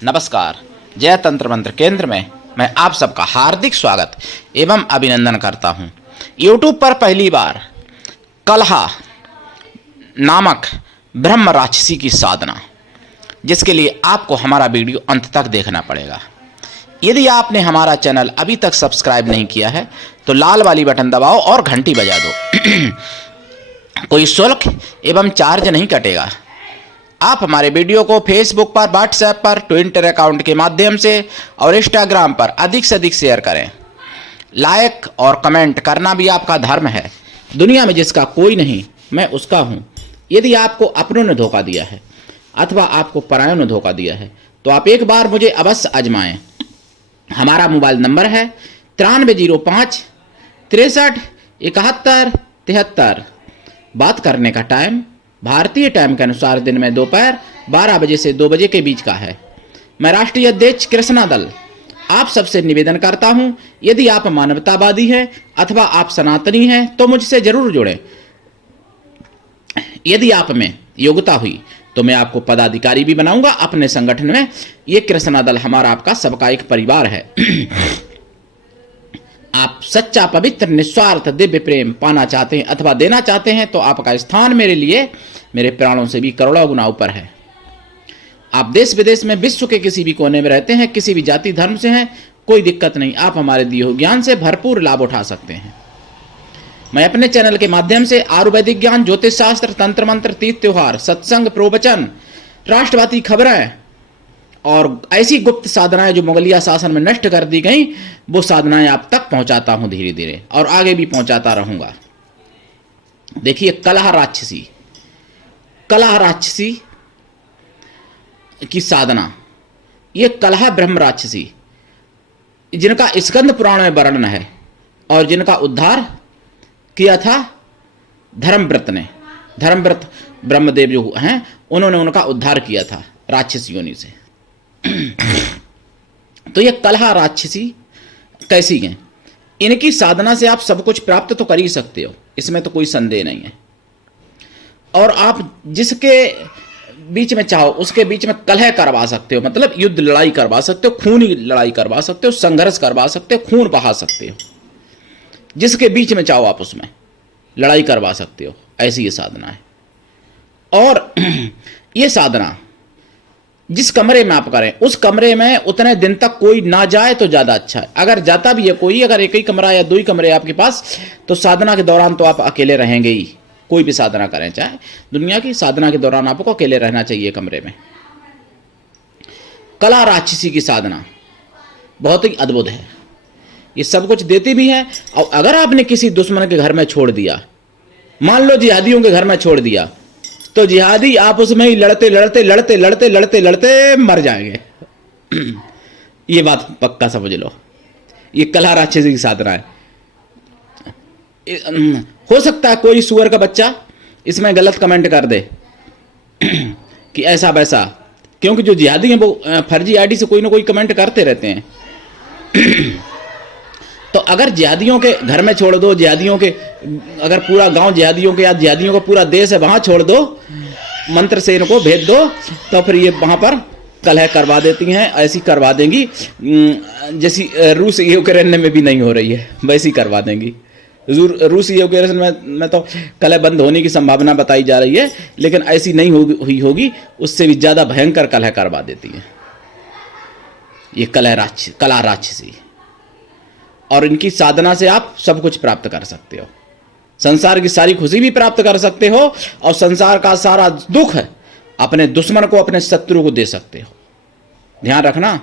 नमस्कार। जय तंत्र मंत्र केंद्र में मैं आप सबका हार्दिक स्वागत एवं अभिनंदन करता हूं। YouTube पर पहली बार कलहा नामक ब्रह्म राक्षसी की साधना, जिसके लिए आपको हमारा वीडियो अंत तक देखना पड़ेगा। यदि आपने हमारा चैनल अभी तक सब्सक्राइब नहीं किया है तो लाल वाली बटन दबाओ और घंटी बजा दो। कोई शुल्क एवं चार्ज नहीं कटेगा। आप हमारे वीडियो को फेसबुक पर, व्हाट्सएप पर, ट्विटर अकाउंट के माध्यम से और इंस्टाग्राम पर अधिक से अधिक शेयर करें। लाइक और कमेंट करना भी आपका धर्म है। दुनिया में जिसका कोई नहीं, मैं उसका हूँ। यदि आपको अपनों ने धोखा दिया है अथवा आपको परायों ने धोखा दिया है तो आप एक बार मुझे अवश्य आजमाएं। हमारा मोबाइल नंबर है 9305 63 71 73। बात करने का टाइम भारतीय टाइम के अनुसार दिन में दोपहर 12 बजे से 2 बजे के बीच का है। मैं राष्ट्रीय अध्यक्ष कृष्णा दल आप सबसे निवेदन करता हूं, यदि आप मानवतावादी हैं अथवा आप सनातनी हैं तो मुझसे जरूर जुड़ें। यदि आप में योग्यता हुई तो मैं आपको पदाधिकारी भी बनाऊंगा अपने संगठन में। ये कृष्णा दल हमारा आपका सबका एक परिवार है। आप सच्चा, पवित्र, निस्वार्थ दिव्य प्रेम पाना चाहते हैं अथवा देना चाहते हैं तो आपका स्थान मेरे लिए मेरे प्राणों से भी करोड़ों गुना ऊपर है। आप देश विदेश में, विश्व के किसी भी कोने में रहते हैं, किसी भी जाति धर्म से हैं, कोई दिक्कत नहीं। आप हमारे दिए हुए ज्ञान से भरपूर लाभ उठा सकते हैं। मैं अपने चैनल के माध्यम से आयुर्वेदिक ज्ञान, ज्योतिष शास्त्र, तंत्र मंत्र, तीर्थ त्योहार, सत्संग, प्रवचन, राष्ट्रवादी खबरें और ऐसी गुप्त साधनाएं जो मुगलिया शासन में नष्ट कर दी गई, वो साधनाएं आप तक पहुंचाता हूं धीरे धीरे और आगे भी पहुंचाता रहूंगा। देखिए, कलह राक्षसी की साधना, ये कलह ब्रह्म राक्षसी जिनका स्कंद पुराण में वर्णन है और जिनका उद्धार किया था धर्मव्रत ने। धर्मव्रत ब्रह्मदेव जो हैं, उन्होंने उनका उद्धार किया था राक्षस योनि से। तो ये कलह राक्षसी कैसी हैं? इनकी साधना से आप सब कुछ प्राप्त तो कर ही सकते हो, इसमें तो कोई संदेह नहीं है। और आप जिसके बीच में चाहो उसके बीच में कलह करवा सकते हो, मतलब युद्ध लड़ाई करवा सकते हो, खूनी लड़ाई करवा सकते हो, संघर्ष करवा सकते हो, खून बहा सकते हो। जिसके बीच में चाहो आप उसमें लड़ाई करवा सकते हो। ऐसी ये साधना है। और ये साधना जिस कमरे में आप करें उस कमरे में उतने दिन तक कोई ना जाए तो ज्यादा अच्छा है। अगर जाता भी है कोई, अगर एक ही कमरा या 2 ही कमरे आपके पास, तो साधना के दौरान तो आप अकेले रहेंगे ही। कोई भी साधना करें, चाहे दुनिया की, साधना के दौरान आपको अकेले रहना चाहिए कमरे में। कलह राक्षसी की साधना बहुत ही अद्भुत है। ये सब कुछ देती भी है। और अगर आपने किसी दुश्मन के घर में छोड़ दिया, मान लो जिहादियों के घर में छोड़ दिया, तो जिहादी आप उसमें ही लड़ते लड़ते लड़ते लड़ते लड़ते लड़ते मर जाएंगे। ये बात पक्का समझ लो। ये कलह राक्षसी की साधना है। हो सकता है कोई सुअर का बच्चा इसमें गलत कमेंट कर दे कि ऐसा वैसा, क्योंकि जो जिहादी हैं वो फर्जी आईडी से कोई ना कोई कमेंट करते रहते हैं। तो अगर जिहादियों के घर में छोड़ दो, जिहादियों के, अगर पूरा गांव जिहादियों के या जिहादियों का पूरा देश है वहां छोड़ दो, मंत्र से इनको भेज दो, तो फिर ये वहां पर कलह करवा देती हैं। ऐसी करवा देंगी जैसी रूस यूक्रेन में भी नहीं हो रही है, वैसी करवा देंगी। रूस यूक्रेन में तो कलह बंद होने की संभावना बताई जा रही है, लेकिन ऐसी नहीं हुई होगी, उससे भी ज्यादा भयंकर कलह करवा देती है ये कलह राक्षसी। और इनकी साधना से आप सब कुछ प्राप्त कर सकते हो। संसार की सारी खुशी भी प्राप्त कर सकते हो और संसार का सारा दुख अपने दुश्मन को, अपने शत्रु को दे सकते हो। ध्यान रखना,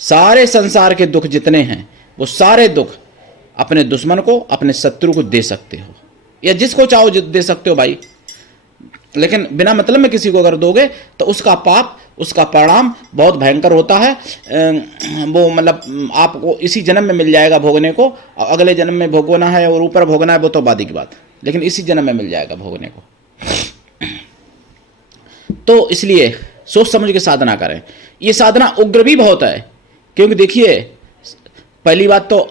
सारे संसार के दुख जितने हैं वो सारे दुख अपने दुश्मन को, अपने शत्रु को दे सकते हो, या जिसको चाहो दे सकते हो भाई। लेकिन बिना मतलब में किसी को अगर दोगे तो उसका पाप, उसका परिणाम बहुत भयंकर होता है। वो मतलब आपको इसी जन्म में मिल जाएगा भोगने को, और अगले जन्म में भोगना है और ऊपर भोगना है वो तो बाद की बात, लेकिन इसी जन्म में मिल जाएगा भोगने को। तो इसलिए सोच समझ के साधना करें। ये साधना उग्र भी बहुत है, क्योंकि देखिए, पहली बात तो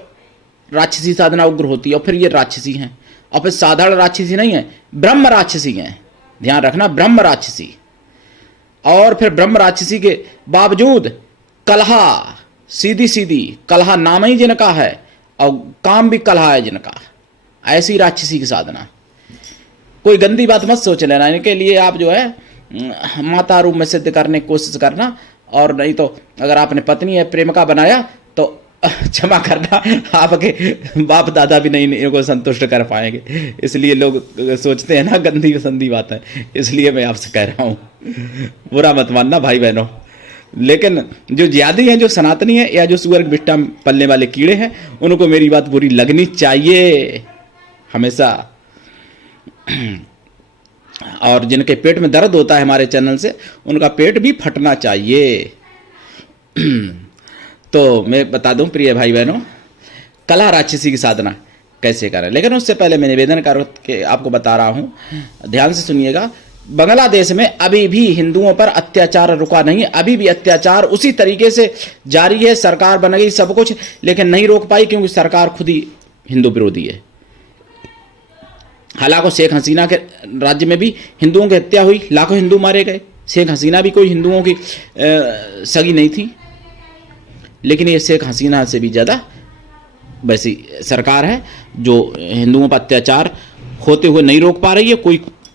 राक्षसी साधना उग्र होती है, और फिर ये राक्षसी हैं, और फिर साधारण राक्षसी नहीं है, ब्रह्म राक्षसी हैं। ध्यान रखना, ब्रह्म राक्षसी। और फिर ब्रह्म राक्षसी के बावजूद कलहा, सीधी सीधी कलहा नाम ही जिनका है और काम भी कलहा है जिनका, ऐसी राक्षसी की साधना। कोई गंदी बात मत सोच लेना, इनके लिए आप जो है माता रूप में सिद्ध करने की कोशिश करना, और नहीं तो अगर आपने पत्नी है प्रेमिका बनाया तो क्षमा करना, आपके बाप दादा भी नहीं इनको संतुष्ट कर पाएंगे। इसलिए लोग सोचते हैं ना गंदी संदी बात है, इसलिए मैं आपसे कह रहा हूँ, बुरा मत मानना भाई बहनों। लेकिन जो जिहादी हैं, जो सनातनी है या जो सुअर बिट्टा पलने वाले कीड़े हैं, उनको मेरी बात बुरी लगनी चाहिए हमेशा। और जिनके पेट में दर्द होता है हमारे चैनल से, उनका पेट भी फटना चाहिए। तो मैं बता दूं प्रिय भाई बहनों, कलह राक्षसी की साधना कैसे करें। लेकिन उससे पहले मैं निवेदन करके आपको बता रहा हूं, ध्यान से सुनिएगा। बांग्लादेश में अभी भी हिंदुओं पर अत्याचार रुका नहीं, अभी भी अत्याचार उसी तरीके से जारी है। सरकार बन गई सब कुछ, लेकिन नहीं रोक पाई क्योंकि सरकार खुद ही हिंदू विरोधी है। हालांकि शेख हसीना के राज्य में भी हिंदुओं की हत्या हुई, लाखों हिंदू मारे गए। शेख हसीना भी कोई हिंदुओं की सगी नहीं थी, लेकिन ये शेख हसीना से भी ज़्यादा वैसी सरकार है जो हिंदुओं पर अत्याचार होते हुए नहीं रोक पा रही है,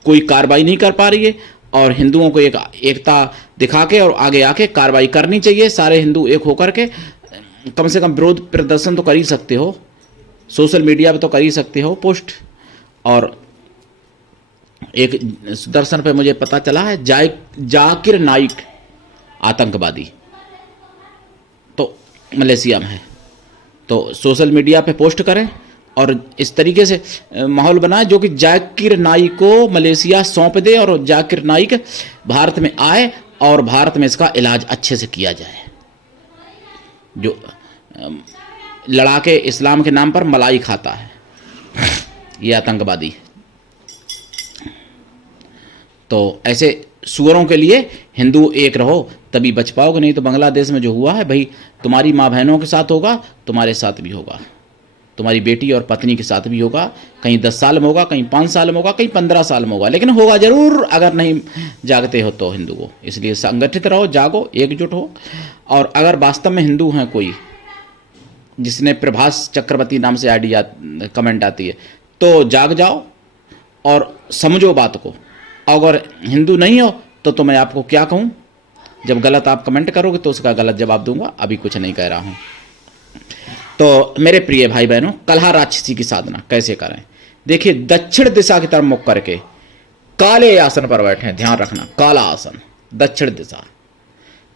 कोई कार्रवाई नहीं कर पा रही है। और हिंदुओं को एक एकता दिखा के और आगे आके कार्रवाई करनी चाहिए। सारे हिंदू एक होकर के कम से कम विरोध प्रदर्शन तो कर ही सकते हो, सोशल मीडिया पे तो कर ही सकते हो पोस्ट। और एक सुदर्शन पे मुझे पता चला है जाकिर नाइक आतंकवादी तो मलेशिया में है, तो सोशल मीडिया पे पोस्ट करें और इस तरीके से माहौल बनाए जो कि जाकिर नाइक को मलेशिया सौंप दे और जाकिर नाइक भारत में आए और भारत में इसका इलाज अच्छे से किया जाए। जो लड़ाके इस्लाम के नाम पर मलाई खाता है ये आतंकवादी। तो ऐसे सुअरों के लिए हिंदू एक रहो तभी बच पाओगे, नहीं तो बांग्लादेश में जो हुआ है भाई, तुम्हारी माँ बहनों के साथ होगा, तुम्हारे साथ भी होगा, तुम्हारी बेटी और पत्नी के साथ भी होगा। कहीं 10 साल में होगा, कहीं 5 साल में होगा, कहीं 15 साल में होगा, लेकिन होगा जरूर अगर नहीं जागते हो तो हिंदू को। इसलिए संगठित रहो, जागो, एकजुट हो। और अगर वास्तव में हिंदू हैं कोई जिसने प्रभास चक्रवर्ती नाम से आईडी कमेंट आती है, तो जाग जाओ और समझो बात को। अगर हिंदू नहीं हो तो मैं आपको क्या कहूँ, जब गलत आप कमेंट करोगे तो उसका गलत जवाब दूंगा, अभी कुछ नहीं कह रहा हूँ। तो मेरे प्रिय भाई बहनों, कलह राक्षसी की साधना कैसे करें। देखिए, दक्षिण दिशा की तरफ मुख करके काले आसन पर बैठे, ध्यान रखना, काला आसन, दक्षिण दिशा,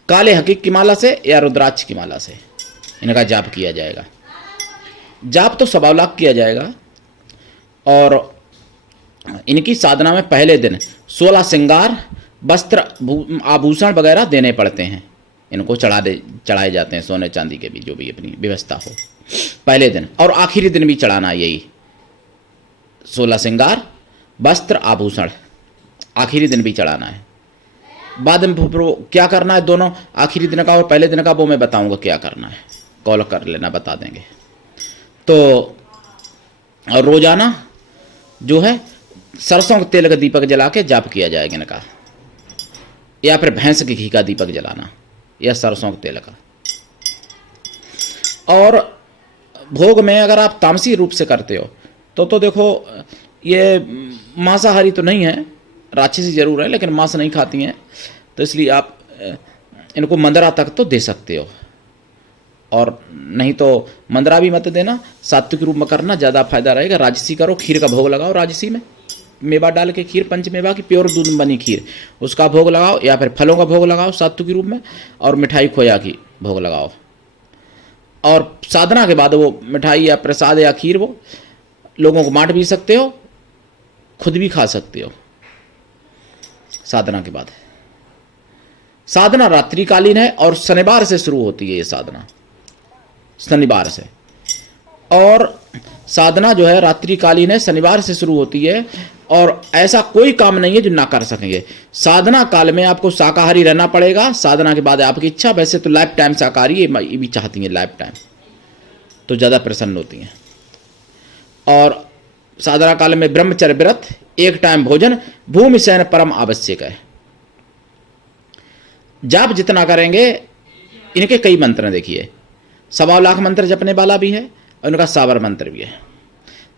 काले हकीक की माला से या रुद्राक्ष की माला से इनका जाप किया जाएगा। जाप तो 1.25 लाख किया जाएगा। और इनकी साधना में पहले दिन 16 श्रृंगार वस्त्र आभूषण वगैरह देने पड़ते हैं, इनको चढ़ाए जाते हैं, सोने चांदी के भी जो भी अपनी व्यवस्था हो पहले दिन। और आखिरी दिन भी चढ़ाना है यही 16 श्रृंगार वस्त्र आभूषण, आखिरी दिन भी चढ़ाना है। बाद में क्या करना है, दोनों आखिरी दिन का और पहले दिन का वो मैं बताऊंगा क्या करना है, कॉल कर लेना, बता देंगे। तो और रोजाना जो है सरसों के तेल का दीपक जला के जाप किया जाएगा इनका, या फिर भैंस के घी का दीपक जलाना या सरसों के तेल का। और भोग में अगर आप तामसी रूप से करते हो तो देखो, ये मांसाहारी तो नहीं है, राक्षसी जरूर है लेकिन मांस नहीं खाती हैं, तो इसलिए आप इनको मंदरा तक तो दे सकते हो। और नहीं तो मंदरा भी मत देना, सात्विक रूप में करना ज़्यादा फायदा रहेगा। राजसी करो, खीर का भोग लगाओ, राजसी में मेवा डाल के खीर, पंचमेवा की प्योर दूध में बनी खीर, उसका भोग लगाओ, या फिर फलों का भोग लगाओ सात्विक रूप में, और मिठाई खोया की भोग लगाओ। और साधना के बाद वो मिठाई या प्रसाद या खीर वो लोगों को बांट भी सकते हो, खुद भी खा सकते हो। साधना के बाद साधना रात्रिकालीन है और शनिवार से शुरू होती है ये साधना, शनिवार से। और साधना जो है रात्रिकालीन है, शनिवार से शुरू होती है। और ऐसा कोई काम नहीं है जो ना कर सकेंगे। साधना काल में आपको शाकाहारी रहना पड़ेगा, साधना के बाद आपकी इच्छा। वैसे तो लाइफ टाइम शाकाहारी ये भी चाहती हैं, लाइफ टाइम तो ज़्यादा प्रसन्न होती हैं। और साधना काल में ब्रह्मचर्य व्रत, एक टाइम भोजन, भूमि शयन परम आवश्यक है। जाप जितना करेंगे इनके कई मंत्र हैं, देखिए 1.25 लाख मंत्र जपने वाला भी है और इनका सावर मंत्र भी है।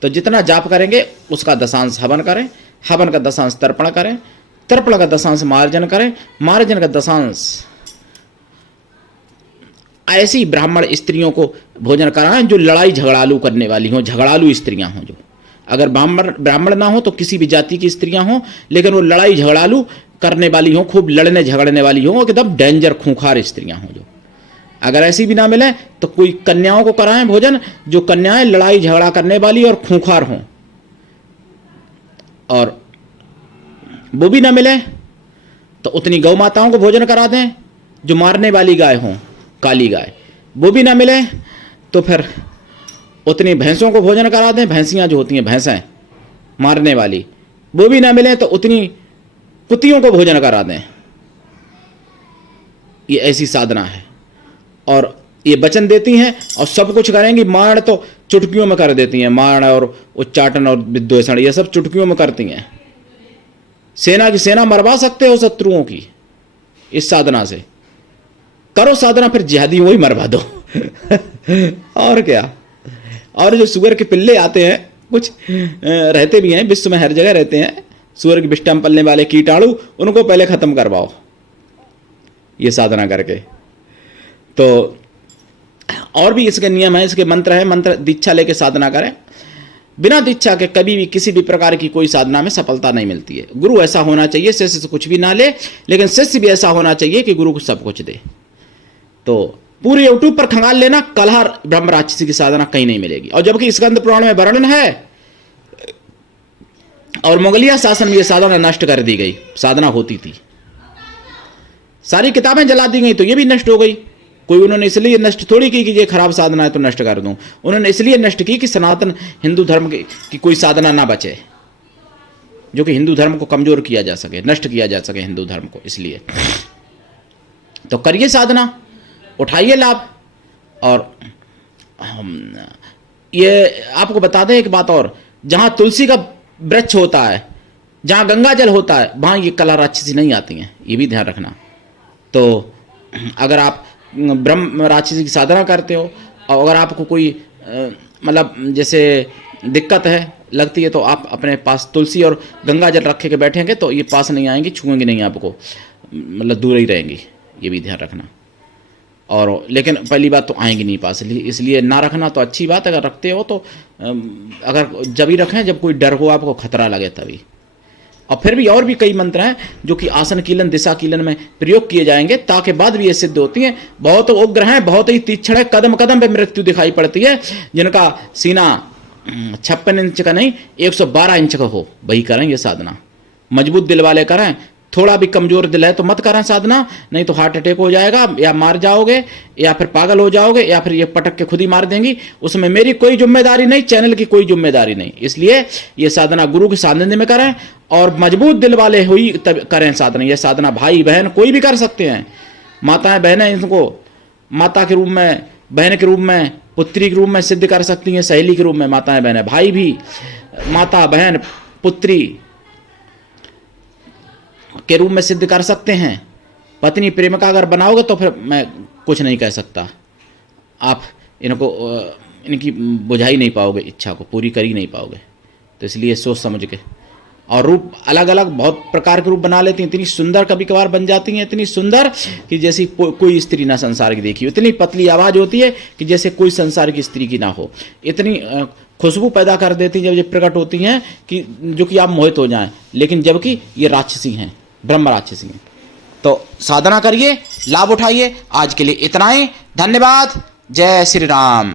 तो जितना जाप करेंगे उसका दशांश हवन करें, हवन का दशांश तर्पण करें, तर्पण का दशांश मार्जन करें, मार्जन का दशांश ऐसी ब्राह्मण स्त्रियों को भोजन कराएं जो लड़ाई झगड़ालू करने वाली हों, झगड़ालू स्त्रियां हों। जो अगर ब्राह्मण ना हो तो किसी भी जाति की स्त्रियां हों, लेकिन वो लड़ाई झगड़ालू करने वाली हों, खूब लड़ने झगड़ने वाली हों, एकदम डेंजर खूंखार स्त्रियां हों। जो अगर ऐसी भी ना मिले तो कोई कन्याओं को कराएं भोजन, जो कन्याएं लड़ाई झगड़ा करने वाली और खूंखार हों। और वो भी ना मिले तो उतनी गौ माताओं को भोजन करा दें जो मारने वाली गाय हों, काली गाय। वो भी ना मिले तो फिर उतनी भैंसों को भोजन करा दें, भैंसियां जो होती हैं भैंसें मारने वाली, वो भी ना मिले तो उतनी कुतियों को भोजन करा दें। ये ऐसी साधना है और ये वचन देती हैं और सब कुछ करेंगी। मारण तो चुटकियों में कर देती हैं, मारण और उच्चाटन और विद्वेषण ये सब चुटकियों में करती हैं। सेना की सेना मरवा सकते हो शत्रुओं की इस साधना से। करो साधना, फिर जिहादी वही मरवा दो और क्या। और जो सुअर के पिल्ले आते हैं, कुछ रहते भी हैं विश्व में, हर जगह रहते हैं सुअर की विष्टम पलने वाले कीटाणु, उनको पहले खत्म करवाओ ये साधना करके। तो और भी इसके नियम है, इसके मंत्र है। मंत्र दीक्षा लेके साधना करें। बिना दीक्षा के कभी भी किसी भी प्रकार की कोई साधना में सफलता नहीं मिलती है। गुरु ऐसा होना चाहिए शिष्य से कुछ भी ना ले, लेकिन शिष्य भी ऐसा होना चाहिए कि गुरु को सब कुछ दे। तो पूरे यूट्यूब पर खंगाल लेना, कलहर ब्रह्म राक्षसी की साधना कहीं नहीं मिलेगी। और जबकि स्कंद पुराण में वर्णन है और मुगलिया शासन में यह साधना नष्ट कर दी गई। साधना होती थी, सारी किताबें जला दी गई तो ये भी नष्ट हो गई। कोई उन्होंने इसलिए नष्ट थोड़ी की कि ये खराब साधना है तो नष्ट कर दूं। उन्होंने इसलिए नष्ट की कि सनातन हिंदू धर्म की कोई साधना ना बचे, जो कि हिंदू धर्म को कमजोर किया जा सके, नष्ट किया जा सके हिंदू धर्म को। इसलिए तो करिए साधना, उठाइए लाभ। और ये आपको बता दें एक बात और, जहां तुलसी का वृक्ष होता है, जहां गंगा जल होता है, वहां ये कला राक्षसी नहीं आती हैं, ये भी ध्यान रखना। तो अगर आप ब्रह्म राक्षसी की साधना करते हो और अगर आपको कोई मतलब जैसे दिक्कत है लगती है, तो आप अपने पास तुलसी और गंगा जल रखे के बैठेंगे तो ये पास नहीं आएंगी, छुएंगे नहीं आपको, मतलब दूर ही रहेंगी, ये भी ध्यान रखना। और लेकिन पहली बात तो आएंगी नहीं पास, इसलिए ना रखना तो अच्छी बात है। अगर रखते हो तो अगर जब ही रखें जब कोई डर हो, आपको खतरा लगे तभी। और फिर भी और भी कई मंत्र हैं जो कि आसन कीलन दिशा कीलन में प्रयोग किए जाएंगे, ताकि बाद भी ये सिद्ध होती हैं। बहुत उग्र हैं, बहुत ही तीक्ष्ण है, कदम कदम पे मृत्यु दिखाई पड़ती है। जिनका सीना 56 इंच का नहीं 112 इंच का हो, वही करें ये साधना। मजबूत दिल वाले करें, थोड़ा भी कमजोर दिल है तो मत करें साधना, नहीं तो हार्ट अटैक हो जाएगा, या मार जाओगे, या फिर पागल हो जाओगे, या फिर ये पटक के खुद ही मार देंगी। उसमें मेरी कोई जिम्मेदारी नहीं, चैनल की कोई जिम्मेदारी नहीं। इसलिए ये साधना गुरु के सानिध्य में करें और मजबूत दिल वाले हुई तब करें साधना। ये साधना भाई बहन कोई भी कर सकते हैं। माताएं बहनें इनको माता के रूप में, बहन के रूप में, पुत्री के रूप में सिद्ध कर सकती हैं, सहेली के रूप में माताएं बहनें, भाई भी माता बहन पुत्री के रूप में सिद्ध कर सकते हैं। पत्नी प्रेमिका अगर बनाओगे तो फिर मैं कुछ नहीं कह सकता, आप इनको इनकी बुझा नहीं पाओगे, इच्छा को पूरी कर ही नहीं पाओगे। तो इसलिए सोच समझ के, और रूप अलग अलग बहुत प्रकार के रूप बना लेती हैं। इतनी सुंदर कभी कभार बन जाती हैं, इतनी सुंदर कि जैसी कोई स्त्री ना संसार की देखी हो। इतनी पतली आवाज़ होती है कि जैसे कोई संसार की स्त्री की ना हो। इतनी खुशबू पैदा कर देती हैं जब ये प्रकट होती हैं कि जो कि आप मोहित हो जाएं, लेकिन जबकि ये राक्षसी हैं, ब्रह्म राक्षसी हैं। तो साधना करिए, लाभ उठाइए। आज के लिए इतना ही, धन्यवाद। जय श्री राम।